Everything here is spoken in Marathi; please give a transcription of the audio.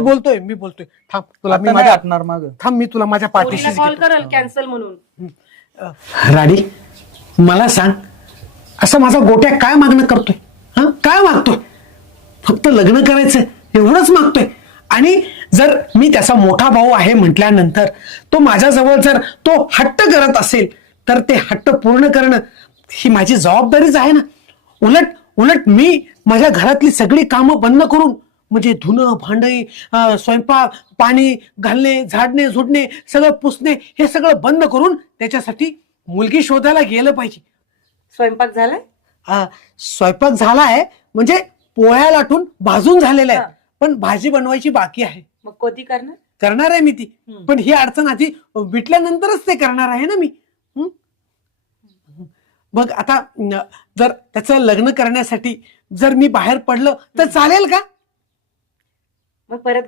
मी बोलतोय थांब तुला मी आता नाही माझ्या हटणार माग. थांब मी तुला माझ्या पाठीशी कॉल करल कॅन्सल म्हणून. राणी मला सांग असं माझा गोट्या काय मागणं करतोय? हा काय मागतोय? फक्त लग्न करायचं एवढंच मागतोय. आणि जर मी त्याचा मोठा भाऊ आहे म्हटल्यानंतर तो माझ्याजवळ जर तो हट्ट करत असेल तर ते हट्ट पूर्ण करणं ही माझी जबाबदारीच आहे ना. उलट उलट मी माझ्या घरातली सगळी कामं बंद करून म्हणजे धुणं भांडई स्वयंपाक पाणी घालणे झाडणे झुडणे सगळं पुसणे हे सगळं बंद करून त्याच्यासाठी मुलगी शोधायला गेलं पाहिजे. स्वयंपाक झालाय? स्वयंपाक झाला आहे म्हणजे पोळ्या लाटून भाजून झालेल्या आहे पण भाजी बनवायची बाकी आहे. मग कधी करणार? करणार आहे मी ती पण ही अडचण आधी मिटल्यानंतरच ते करणार आहे ना मी. मग आता जर त्याचं लग्न करण्यासाठी जर मी बाहेर पडलं तर चालेल का? मग परत